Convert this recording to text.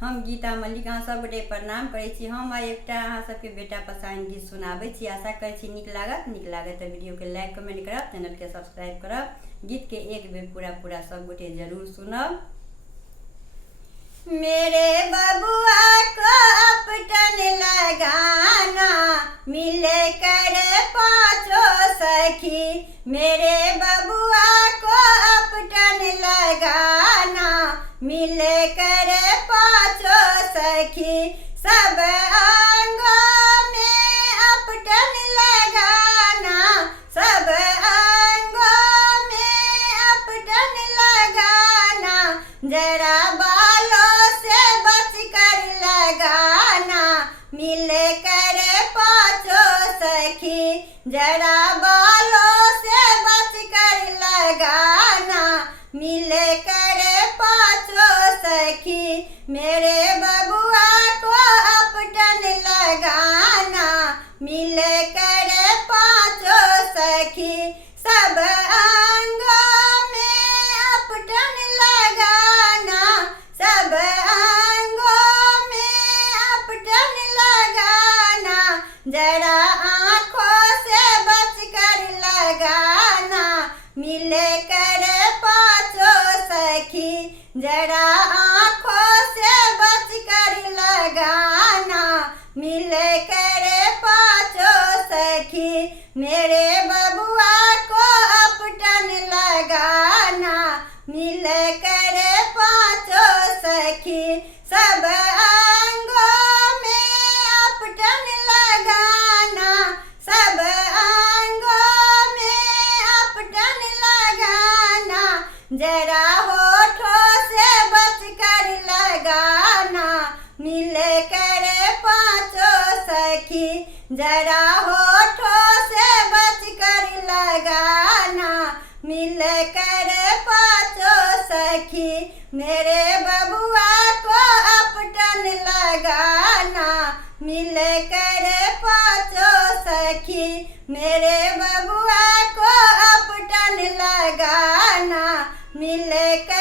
हम गीता मल्लिक अहाँ सब गोटे प्रणाम करै छी। हम आइ एकटा अहाँ सबके बेटा पसंद गीत सुनाबै छी। आशा करै छी नीक लागत तऽ वीडियो के लाइक कमेंट करब, चैनल के सब्सक्राइब करब। गीत के एक बेर पूरा सब गोटे जरूर सुनब। मेरे बबुआ को अपटन लगाना, मिले कर पाँचों सखी। मेरे बबुआ को अपटन लगाना, मिले कर पाँचों सखी। सब अंगों में अपटन लगाना, सब अंगों में अपटन लगाना। जरा बालों से बच कर लगाना, मिले कर पाँचों सखी। जरा बालों से बच कर लगाना, मिले कर पाँचों सखी। मेरे बबुआ को अपटन लगाना, मिले कर पाँचों सखी। सब अंगों में अपटन लगाना, सब अंगों में अपटन लगाना। जरा आँखों से बच कर लगाना, मिले कर पाँचों सखी। जरा आँखों से बच कर लगाना, मिले कर पाँचों सखी। मेरे बबुआ को अपटन लगाना, मिले कर पाँचों सखी। सब अंगों में अपटन लगाना, सब अंगों में अपटन लगाना। जरा होठों से बच कर लगाना, मिले कर पाँचों सखी। जरा होठों से बच कर लगाना, मिले कर पाँचों सखी। मेरे बबुआ को अपटन लगाना, मिले कर पाँचों सखी। मेरे बबुआ को अपटन लगाना, मिले कर